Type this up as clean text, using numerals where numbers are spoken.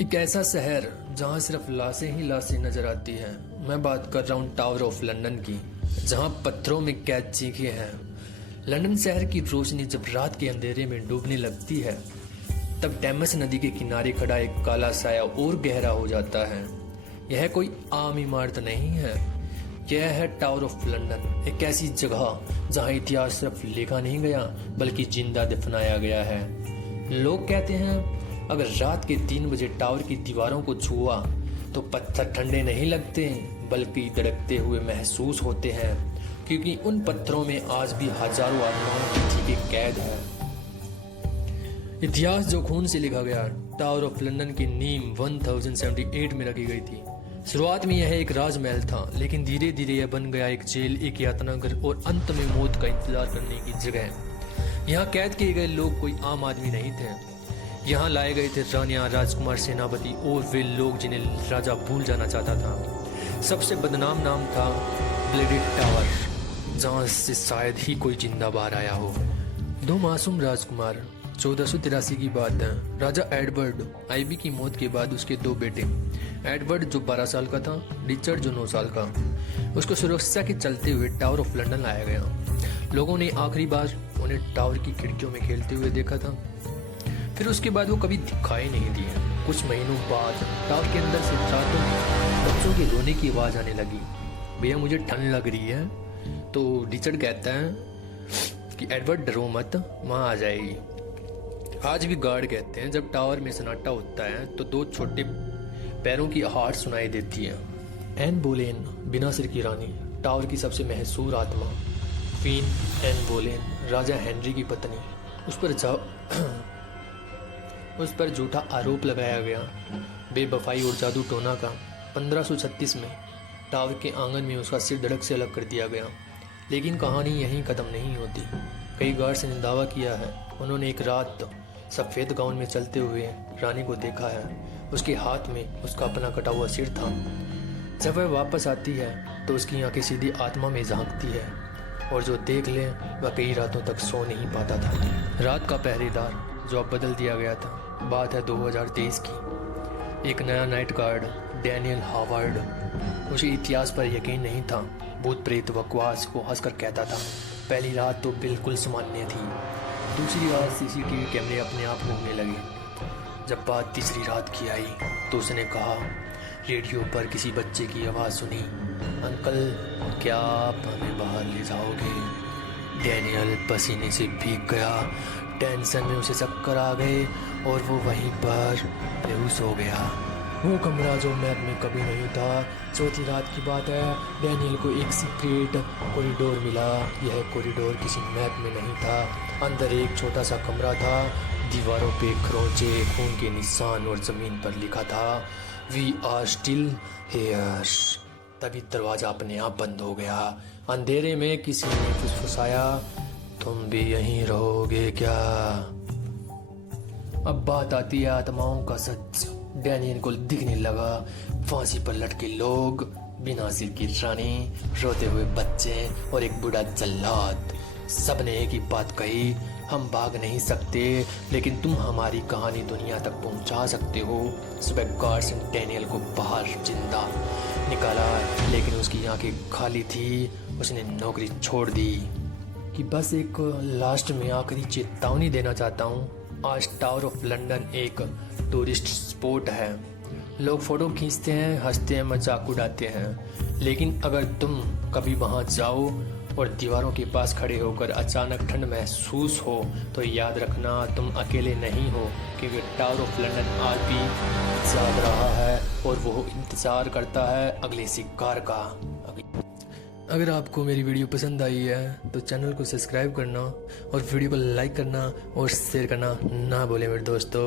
एक ऐसा शहर जहाँ सिर्फ लाशें ही लाशें नजर आती हैं। मैं बात कर रहा हूँ टावर ऑफ लंदन की, जहाँ पत्थरों में कैद चीखें हैं। लंदन शहर की रोशनी जब रात के अंधेरे में डूबने लगती है, तब टेमस नदी के किनारे खड़ा एक काला साया और गहरा हो जाता है। यह कोई आम इमारत नहीं है, यह है टावर ऑफ लंदन, एक ऐसी जगह जहाँ इतिहास सिर्फ लिखा नहीं गया बल्कि जिंदा दफनाया गया है। लोग कहते हैं अगर रात के 3 बजे टावर की दीवारों को छुआ तो पत्थर ठंडे नहीं लगते बल्कि धड़कते हुए महसूस होते हैं, क्योंकि उन पत्थरों में आज भी हजारों आत्माओं की चीखें कैद है। इतिहास जो खून से लिखा गया। टावर ऑफ लंदन की नींव 1078 में रखी गई थी। शुरुआत में यह एक राजमहल था, लेकिन धीरे धीरे यह बन गया एक जेल, एक यातनागर और अंत में मौत का इंतजार करने की जगह। यहाँ कैद किए गए लोग कोई आम आदमी नहीं थे। यहाँ लाए गए थे रानियां, राजकुमार, सेनापति और वे लोग जिन्हें राजा भूल जाना चाहता था। सबसे बदनाम नाम था ब्लेडेड टावर, जहाँ से शायद ही कोई जिंदा बाहर आया हो। 2 मासूम राजकुमार। 1483 की बात है। राजा एडवर्ड आईबी की मौत के बाद उसके 2 बेटे, एडवर्ड जो 12 साल का था, रिचर्ड जो 9 साल का, उसको सुरक्षा के चलते हुए टावर ऑफ लंदन लाया गया। लोगों ने आखिरी बार उन्हें टावर की खिड़कियों में खेलते हुए देखा था, फिर उसके बाद वो कभी दिखाई नहीं दिए। कुछ महीनों बाद टावर के अंदर से रातों में बच्चों के रोने की आवाज़ आने लगी। भैया मुझे ठंड लग रही है। तो रिचर्ड कहता है कि एडवर्ड डरो मत, माँ आ जाएगी। आज भी गार्ड कहते हैं जब टावर में सन्नाटा होता है तो 2 छोटे पैरों की आहट सुनाई देती है। एन बोलेन, बिना सिर की रानी, टावर की सबसे मशहूर आत्मा। क्वीन एन बोलेन, राजा हेनरी की पत्नी। उस पर झूठा आरोप लगाया गया, बेवफाई और जादू टोना का। 1536 में टावर के आंगन में उसका सिर धड़क से अलग कर दिया गया। लेकिन कहानी यहीं ख़त्म नहीं होती। कई गार्ड्स ने दावा किया है उन्होंने एक रात सफ़ेद गाउन में चलते हुए रानी को देखा है। उसके हाथ में उसका अपना कटा हुआ सिर था। जब वह वापस आती है तो उसकी आंखें सीधी आत्मा में झांकती है, और जो देख ले वह कई रातों तक सो नहीं पाता था। रात का पहरेदार जो अब बदल दिया गया था। बात है 2023 की। एक नया नाइट गार्ड, डैनियल हावर्ड। उसे इतिहास पर यकीन नहीं था। भूत प्रेत बकवास को हंसकर कहता था। पहली रात तो बिल्कुल सामान्य थी। दूसरी रात सीसीटीवी कैमरे अपने आप घूमने लगे। जब बात तीसरी रात की आई तो उसने कहा, रेडियो पर किसी बच्चे की आवाज़ सुनी, अंकल क्या आप हमें बाहर ले जाओगे? डैनियल पसीने से भीग गया। टेंशन में उसे चक्कर आ गए और वो वहीं पर बेहोश हो गया। वो कमरा जो मैप में कभी नहीं था। चौथी रात की बात है। डैनियल को एक सीक्रेट कॉरिडोर मिला। यह कॉरिडोर किसी मैप में नहीं था। अंदर एक छोटा सा कमरा था। दीवारों पे खरोंचे, खून के निशान और ज़मीन पर लिखा था, वी आर स्टिल हेयर। तभी दरवाज़ा अपने आप बंद हो गया। अंधेरे में किसी ने फुसफुसाया, तुम भी यहीं रहोगे क्या? अब बात आती है आत्माओं का सच। डैनियल को दिखने लगा फांसी पर लटके लोग, बिना सिर की रानी, रोते हुए बच्चे और एक बूढ़ा जल्लाद। सबने एक ही बात कही, हम भाग नहीं सकते लेकिन तुम हमारी कहानी दुनिया तक पहुंचा सकते हो। सुबह गार्ड्स ने डैनियल को बाहर जिंदा निकाला, लेकिन उसकी आंखें खाली थी। उसने नौकरी छोड़ दी। कि बस एक लास्ट में आखिरी चेतावनी देना चाहता हूँ। आज टावर ऑफ लंदन एक टूरिस्ट स्पॉट है। लोग फ़ोटो खींचते हैं, हंसते हैं, मजाक उड़ाते हैं, लेकिन अगर तुम कभी वहाँ जाओ और दीवारों के पास खड़े होकर अचानक ठंड महसूस हो तो याद रखना तुम अकेले नहीं हो, क्योंकि टावर ऑफ लंदन आज भी जाग रहा है और वो इंतज़ार करता है अगले शिकार का। अगर आपको मेरी वीडियो पसंद आई है तो चैनल को सब्सक्राइब करना और वीडियो को लाइक करना और शेयर करना ना भूलें मेरे दोस्तों।